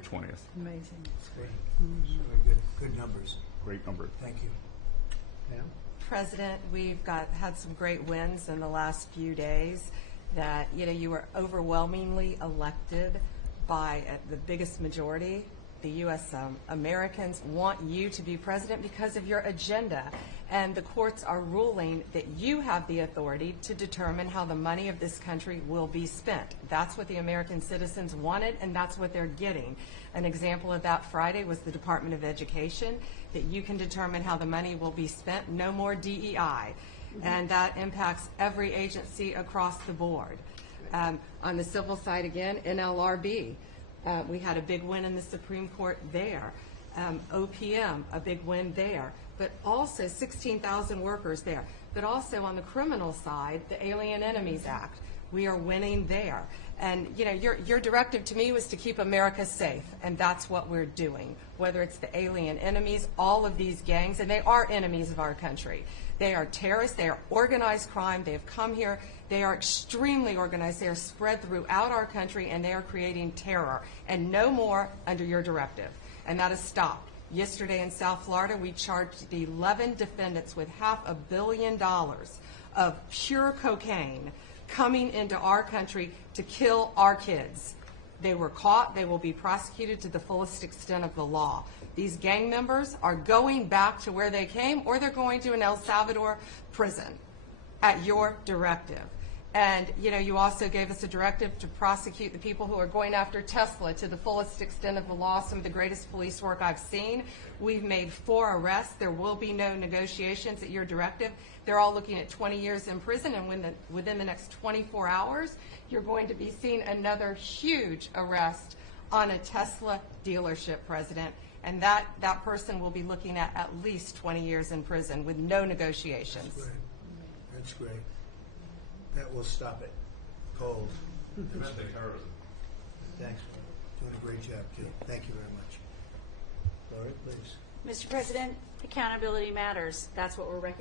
January 20th. Amazing. That's great. Really good numbers. Great number. Thank you. Pam? President, we've had some great wins in the last few days that, you were overwhelmingly elected by the biggest majority. The U.S. Americans want you to be president because of your agenda. And the courts are ruling that you have the authority to determine how the money of this country will be spent. That's what the American citizens wanted, and that's what they're getting. An example of that Friday was the Department of Education, that you can determine how the money will be spent. No more DEI. And that impacts every agency across the board. On the civil side, again, NLRB. We had a big win in the Supreme Court there. OPM, a big win there. But also 16,000 workers there. But also on the criminal side, the Alien Enemies Act. We are winning there. And your directive to me was to keep America safe, and that's what we're doing. Whether it's the alien enemies, all of these gangs, and they are enemies of our country. They are terrorists, they are organized crime, they have come here, they are extremely organized, they are spread throughout our country, and they are creating terror. And no more under your directive. And that has stopped. Yesterday in South Florida, we charged 11 defendants with $500 million of pure cocaine coming into our country to kill our kids. They were caught. They will be prosecuted to the fullest extent of the law. These gang members are going back to where they came, or they're going to an El Salvador prison at your directive. And, you also gave us a directive to prosecute the people who are going after Tesla to the fullest extent of the law, some of the greatest police work I've seen. We've made 4 arrests. There will be no negotiations at your directive. They're all looking at 20 years in prison, and within the next 24 hours, you're going to be seeing another huge arrest on a Tesla dealership, President. And that person will be looking at least 20 years in prison with no negotiations. That's great. That's great. That will stop it. Cold. Domestic terrorism. Thanks. Doing a great job, too. Thank you very much. Laurie, please. Mr. President, accountability matters. That's what we're recognizing.